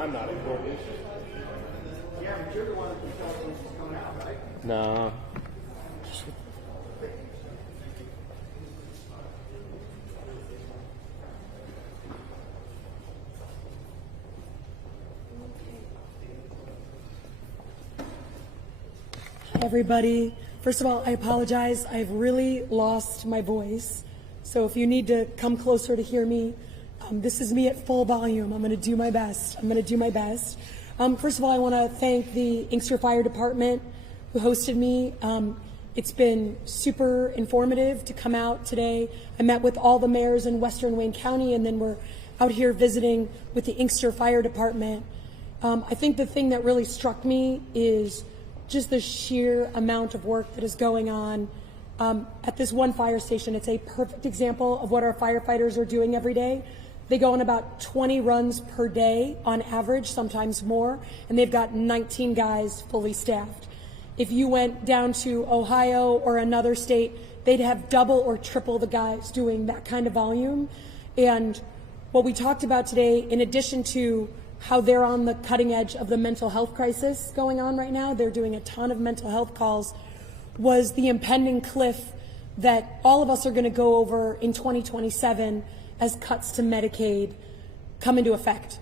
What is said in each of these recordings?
I'm not important. Yeah, but you're the one that tells us it's coming out, right? No. Everybody, first of all, I apologize. I've really lost my voice. So if you need to come closer to hear me, this is me at full volume. I'm going to do my best. First of all, I want to thank the Inkster Fire Department who hosted me. It's been super informative to come out today. I met with all the mayors in Western Wayne County, and then we're out here visiting with the Inkster Fire Department. I think the thing that really struck me is just the sheer amount of work that is going on at this one fire station. It's a perfect example of what our firefighters are doing every day. They go on about 20 runs per day on average, sometimes more, and they've got 19 guys fully staffed. If you went down to Ohio or another state, they'd have double or triple the guys doing that kind of volume. And what we talked about today, in addition to how they're on the cutting edge of the mental health crisis going on right now, they're doing a ton of mental health calls, was the impending cliff that all of us are going to go over in 2027 as cuts to Medicaid come into effect.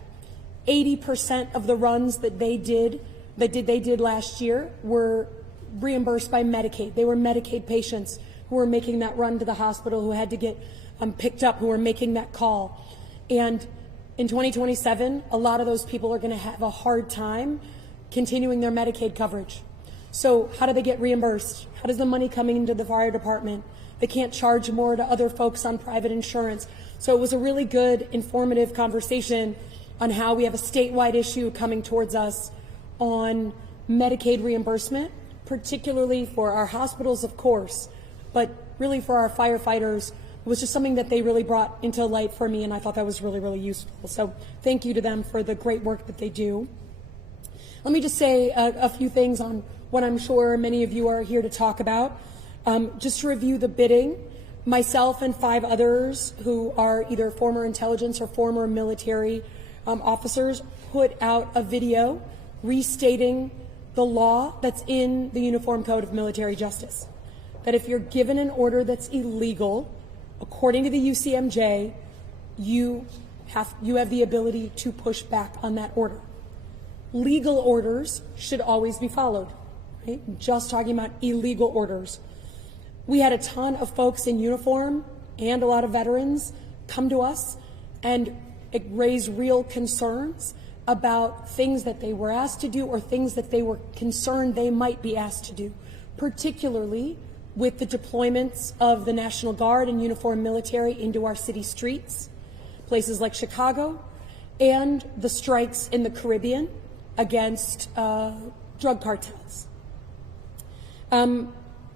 80% of the runs that they did last year were reimbursed by Medicaid. They were Medicaid patients who were making that run to the hospital, who had to get picked up, who were making that call. And in 2027, a lot of those people are going to have a hard time continuing their Medicaid coverage. So how do they get reimbursed? How does the money come into the fire department? They can't charge more to other folks on private insurance. So it was a really good, informative conversation on how we have a statewide issue coming towards us on Medicaid reimbursement, particularly for our hospitals, of course, but really for our firefighters. It was just something that they really brought into light for me, and I thought that was really, really useful. So thank you to them for the great work that they do. Let me just say a few things on what I'm sure many of you are here to talk about. Just to review the bidding, myself and 5 others who are either former intelligence or former military officers put out a video restating the law that's in the Uniform Code of Military Justice. That if you're given an order that's illegal, according to the UCMJ, you have the ability to push back on that order. Legal orders should always be followed. Right? Just talking about illegal orders. We had a ton of folks in uniform and a lot of veterans come to us and raise real concerns about things that they were asked to do or things that they were concerned they might be asked to do, particularly with the deployments of the National Guard and uniformed military into our city streets, places like Chicago, and the strikes in the Caribbean against drug cartels.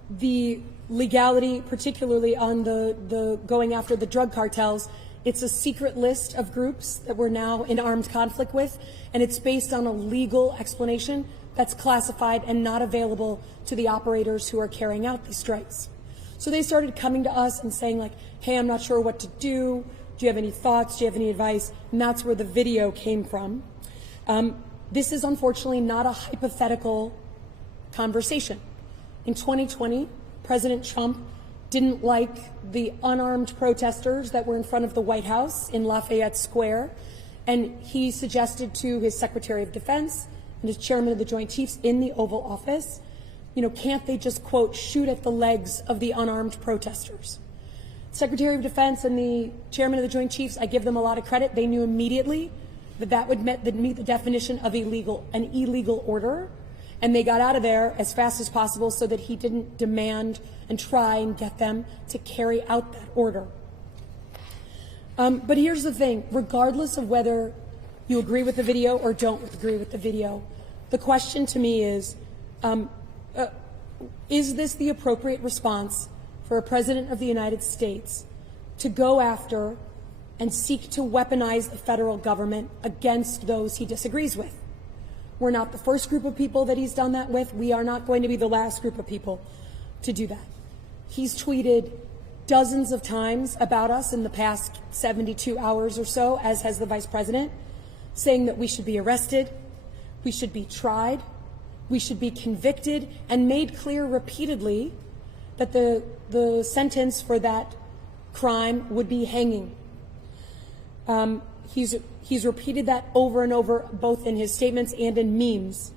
The legality, particularly on the going after the drug cartels, it's a secret list of groups that we're now in armed conflict with, and it's based on a legal explanation that's classified and not available to the operators who are carrying out these strikes. So they started coming to us and saying, like, hey, I'm not sure what to do. Do you have any thoughts? Do you have any advice? And that's where the video came from. This is unfortunately not a hypothetical conversation. In 2020, President Trump didn't like the unarmed protesters that were in front of the White House in Lafayette Square, and he suggested to his Secretary of Defense and his Chairman of the Joint Chiefs in the Oval Office, can't they just, quote, shoot at the legs of the unarmed protesters? Secretary of Defense and the Chairman of the Joint Chiefs, I give them a lot of credit. They knew immediately that would meet the definition of an illegal order, and they got out of there as fast as possible so that he didn't demand and try and get them to carry out that order. But here's the thing, regardless of whether you agree with the video or don't agree with the video, the question to me is this the appropriate response for a President of the United States to go after and seek to weaponize the federal government against those he disagrees with? We're not the first group of people that he's done that with. We are not going to be the last group of people to do that. He's tweeted dozens of times about us in the past 72 hours or so, as has the Vice President. saying that we should be arrested, we should be tried, we should be convicted, and made clear repeatedly that the sentence for that crime would be hanging. He's repeated that over and over, both in his statements and in memes.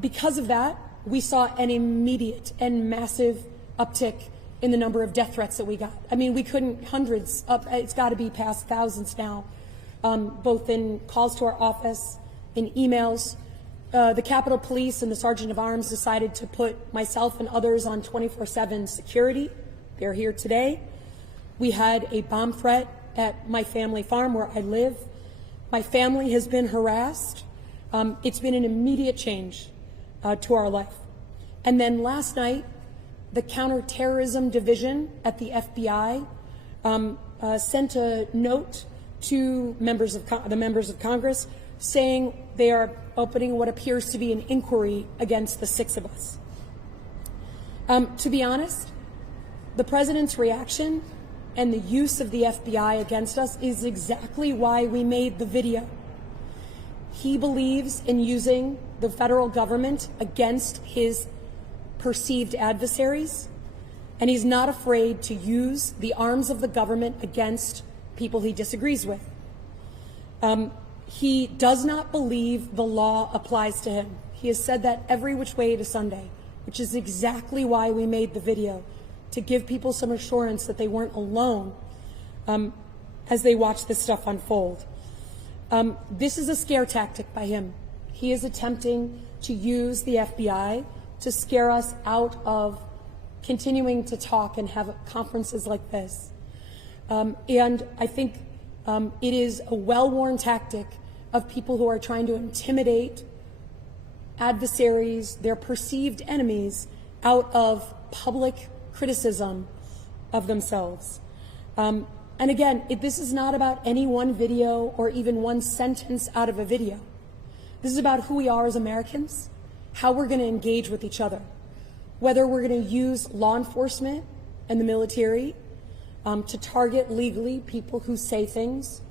Because of that, we saw an immediate and massive uptick in the number of death threats that we got. I mean, we couldn't, hundreds, it's got to be past thousands now, both in calls to our office, in emails. The Capitol Police and the Sergeant of Arms decided to put myself and others on 24/7 security. They're here today. We had a bomb threat at my family farm where I live. My family has been harassed. It's been an immediate change to our life. And then last night, the Counterterrorism Division at the FBI sent a note to the members of Congress saying they are opening what appears to be an inquiry against the 6 of us. To be honest, the president's reaction and the use of the FBI against us is exactly why we made the video. He believes in using the federal government against his perceived adversaries, and he's not afraid to use the arms of the government against people he disagrees with. He does not believe the law applies to him. He has said that every which way to Sunday, which is exactly why we made the video, to give people some assurance that they weren't alone as they watch this stuff unfold. This is a scare tactic by him. He is attempting to use the FBI to scare us out of continuing to talk and have conferences like this. And I think it is a well-worn tactic of people who are trying to intimidate adversaries, their perceived enemies, out of public criticism of themselves. And again, this is not about any one video or even one sentence out of a video. This is about who we are as Americans, how we're going to engage with each other, whether we're going to use law enforcement and the military to target legally people who say things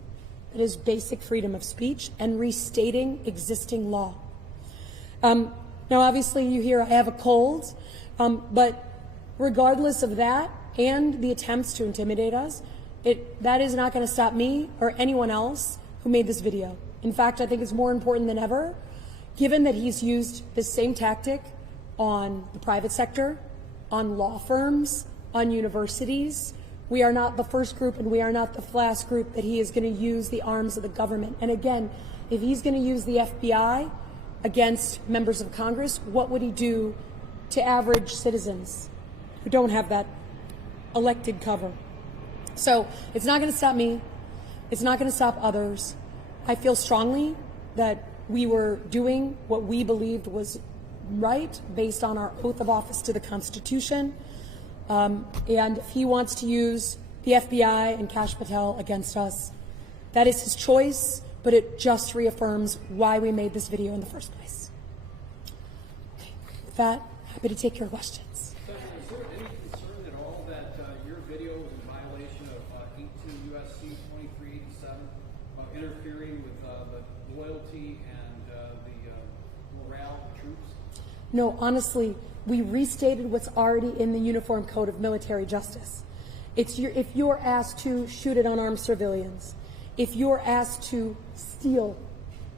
that is basic freedom of speech and restating existing law. Now, obviously, you hear I have a cold, but regardless of that and the attempts to intimidate us, that is not going to stop me or anyone else who made this video. In fact, I think it's more important than ever, given that he's used this same tactic on the private sector, on law firms, on universities. We are not the first group and we are not the last group that he is going to use the arms of the government. And again, if he's going to use the FBI against members of Congress, what would he do to average citizens who don't have that elected cover? So it's not going to stop me. It's not going to stop others. I feel strongly that we were doing what we believed was right based on our oath of office to the Constitution. And if he wants to use the FBI and Kash Patel against us, that is his choice, but it just reaffirms why we made this video in the first place. Okay. With that, happy to take your questions. Senator, is there any concern at all that your video is in violation of 18 U.S.C. 2387, interfering with the loyalty and the morale of troops? No, honestly, we restated what's already in the Uniform Code of Military Justice. If you're asked to shoot at unarmed civilians, if you're asked to steal,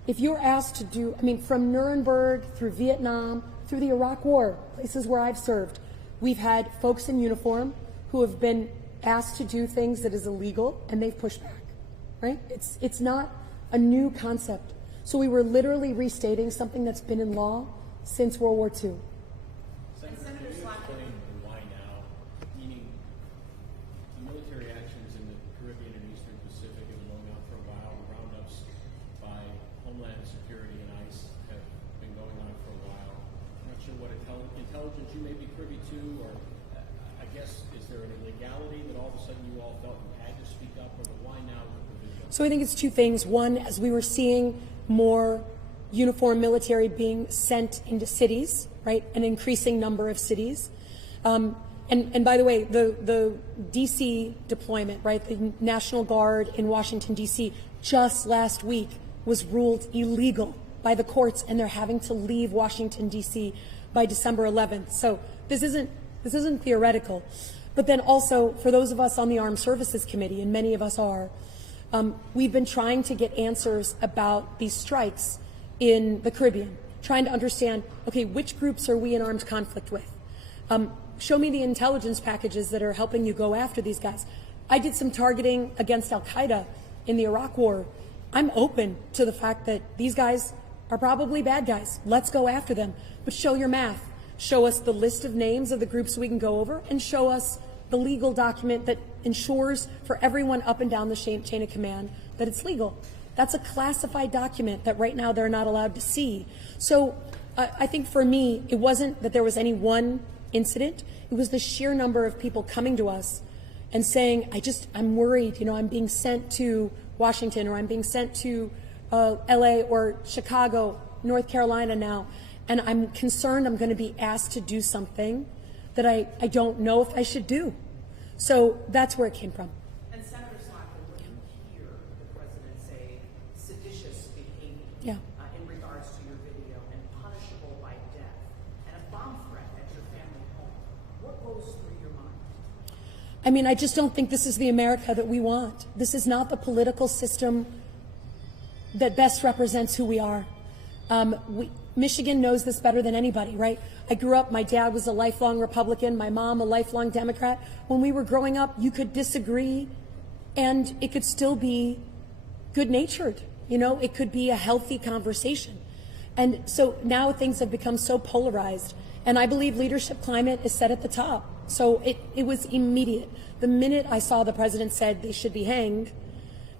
if you're asked to do, from Nuremberg through Vietnam, through the Iraq War, places where I've served, we've had folks in uniform who have been asked to do things that is illegal, and they've pushed back, right? It's not a new concept. So we were literally restating something that's been in law since World War II. Senator Slotkin. Why now? Meaning, the military actions in the Caribbean and Eastern Pacific have been going on for a while. Roundups by Homeland Security and ICE have been going on for a while. I'm not sure what intelligence you may be privy to, or I guess, is there an illegality that all of a sudden you all felt you had to speak up, or why now the provision? So I think it's two things. One, as we were seeing more uniformed military being sent into cities, right, an increasing number of cities. And by the way, the D.C. deployment, right, the National Guard in Washington, D.C., just last week was ruled illegal by the courts, and they're having to leave Washington, D.C. by December 11th. So this isn't theoretical. But then also, for those of us on the Armed Services Committee, and many of us are, we've been trying to get answers about these strikes in the Caribbean, trying to understand, okay, which groups are we in armed conflict with? Show me the intelligence packages that are helping you go after these guys. I did some targeting against al-Qaeda in the Iraq War. I'm open to the fact that these guys are probably bad guys. Let's go after them. But show your math. Show us the list of names of the groups we can go over, and show us the legal document that ensures for everyone up and down the chain of command that it's legal. That's a classified document that right now they're not allowed to see. So I think for me, it wasn't that there was any one incident. It was the sheer number of people coming to us and saying, I'm worried, I'm being sent to Washington, or I'm being sent to LA or Chicago, North Carolina now, and I'm concerned I'm going to be asked to do something that I don't know if I should do. So that's where it came from. And Senator Slotkin, when you hear the president say seditious behavior in regards to your video and punishable by death, and a bomb threat at your family home, what goes through your mind? I mean, I just don't think this is the America that we want. This is not the political system that best represents who we are. Michigan knows this better than anybody, right? I grew up, my dad was a lifelong Republican, my mom a lifelong Democrat. When we were growing up, you could disagree and it could still be good-natured. It could be a healthy conversation. And so now things have become so polarized, and I believe leadership climate is set at the top. So it was immediate. The minute I saw the president said they should be hanged,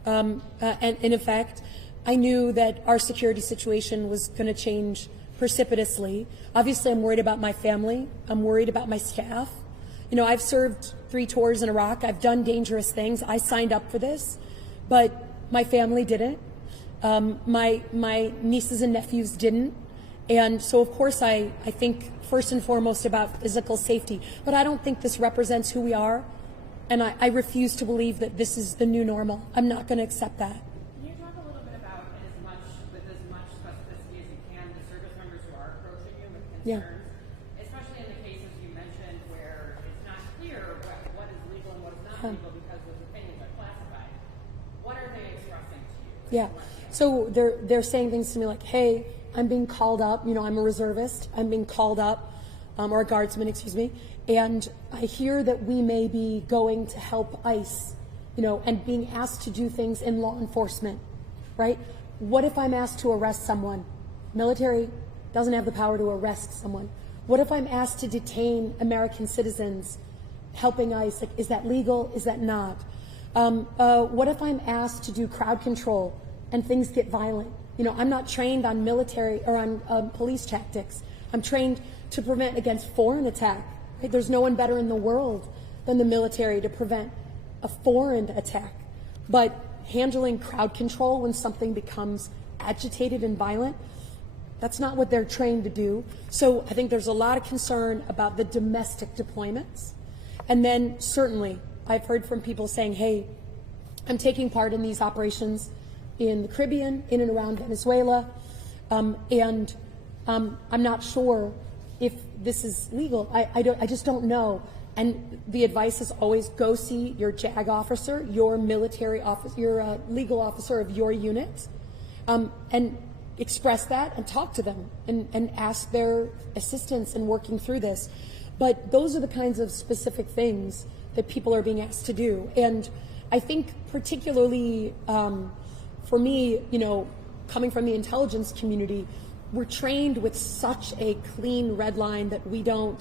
and in effect, I knew that our security situation was going to change precipitously. Obviously, I'm worried about my family. I'm worried about my staff. I've served 3 tours in Iraq. I've done dangerous things. I signed up for this, but my family didn't. My nieces and nephews didn't. And so, of course, I think first and foremost about physical safety. But I don't think this represents who we are. And I refuse to believe that this is the new normal. I'm not going to accept that. Can you talk a little bit about, with as much specificity as you can, the service members who are approaching you with concerns, especially in the cases you mentioned where it's not clear what is legal and what is not legal because those opinions are classified. What are they expressing to you? Yeah. So they're saying things to me like, hey, I'm being called up. I'm a reservist. I'm being called up, or a guardsman, excuse me. And I hear that we may be going to help ICE, and being asked to do things in law enforcement, right? What if I'm asked to arrest someone? Military doesn't have the power to arrest someone. What if I'm asked to detain American citizens, helping ICE? Like, is that legal? Is that not? What if I'm asked to do crowd control and things get violent? I'm not trained on military or on police tactics. I'm trained to prevent against foreign attack. Right? There's no one better in the world than the military to prevent a foreign attack. But handling crowd control when something becomes agitated and violent, that's not what they're trained to do. So I think there's a lot of concern about the domestic deployments. And then certainly I've heard from people saying, hey, I'm taking part in these operations in the Caribbean, in and around Venezuela, and I'm not sure if this is legal. I just don't know. And the advice is always go see your JAG officer, your military officer, your legal officer of your unit, and express that and talk to them and ask their assistance in working through this. But those are the kinds of specific things that people are being asked to do. And I think particularly for me, coming from the intelligence community, we're trained with such a clean red line that we don't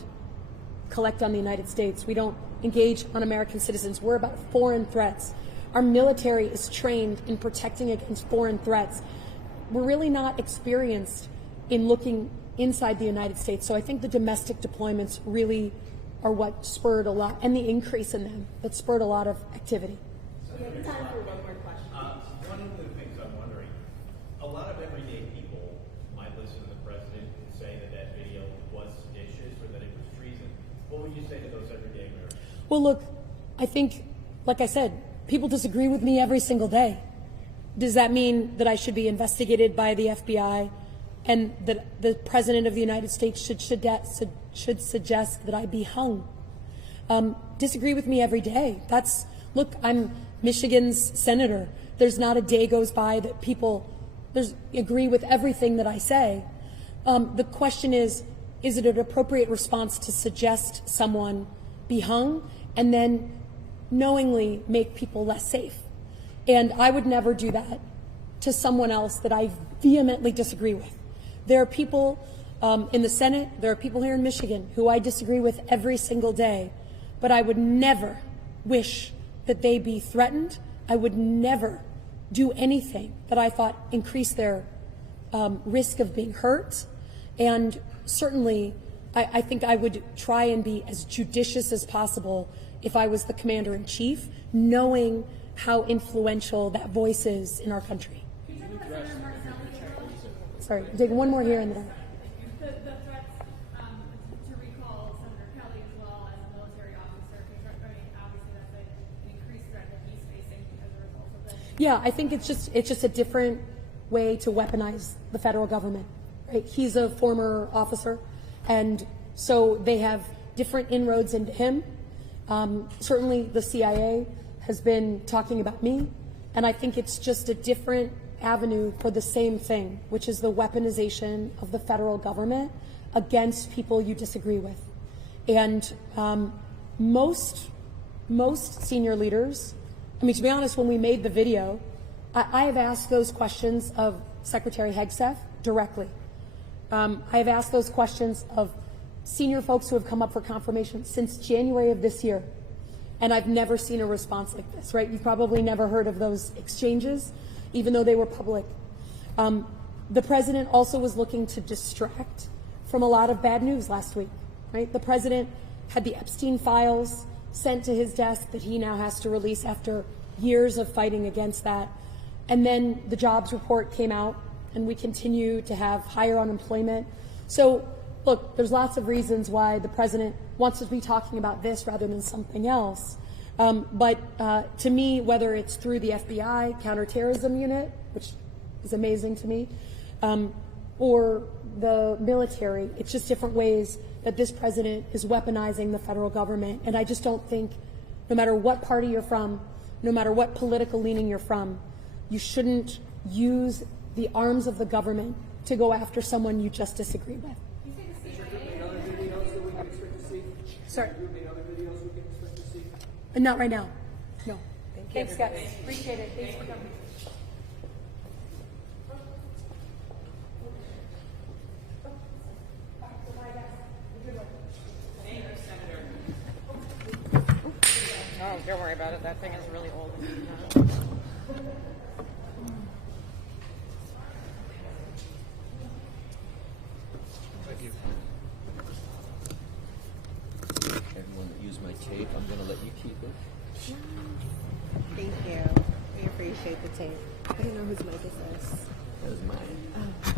collect on the United States. We don't engage on American citizens. We're about foreign threats. Our military is trained in protecting against foreign threats. We're really not experienced in looking inside the United States. So I think the domestic deployments really are what spurred a lot, and the increase in them, that spurred a lot of activity. We have time for one more question. One of the things I'm wondering, a lot of everyday people might listen to the president and say that video was seditious or that it was treason. What would you say to those everyday Americans? Well, look, I think, like I said, people disagree with me every single day. Does that mean that I should be investigated by the FBI and that the President of the United States should suggest that I be hung? Disagree with me every day. Look, I'm Michigan's senator. There's not a day goes by that people agree with everything that I say. The question is it an appropriate response to suggest someone be hung and then knowingly make people less safe? And I would never do that to someone else that I vehemently disagree with. There are people in the Senate, there are people here in Michigan who I disagree with every single day, but I would never wish that they be threatened. I would never do anything that I thought increased their risk of being hurt. And certainly, I think I would try and be as judicious as possible if I was the commander-in-chief, knowing how influential that voice is in our country. Sorry, take one more here and there. The threats to recall Senator Kelly as well as a military officer, obviously that's an increased threat that he's facing as a result of this. Yeah, I think it's just a different way to weaponize the federal government. Right? He's a former officer, and so they have different inroads into him. Certainly, the CIA has been talking about me, and I think it's just a different avenue for the same thing, which is the weaponization of the federal government against people you disagree with. And most senior leaders, I mean, to be honest, when we made the video, I have asked those questions of Secretary Hegseth directly. I have asked those questions of senior folks who have come up for confirmation since January of this year, and I've never seen a response like this, right? You've probably never heard of those exchanges, even though they were public. The president also was looking to distract from a lot of bad news last week, right? The president had the Epstein files sent to his desk that he now has to release after years of fighting against that. And then the jobs report came out, and we continue to have higher unemployment. So, look, there's lots of reasons why the president wants to be talking about this rather than something else. But to me, whether it's through the FBI counterterrorism unit, which is amazing to me, or the military, it's just different ways that this president is weaponizing the federal government. And I just don't think, no matter what party you're from, no matter what political leaning you're from, you shouldn't use the arms of the government to go after someone you just disagree with. Sorry. Not right now. No. Thanks, guys. Appreciate it. Thanks for coming. Oh, don't worry about it. That thing is really old. Thank you. Everyone that used my tape, I'm going to let you keep it. Thank you. We appreciate the tape. I don't know whose mic is this. That was mine. Oh.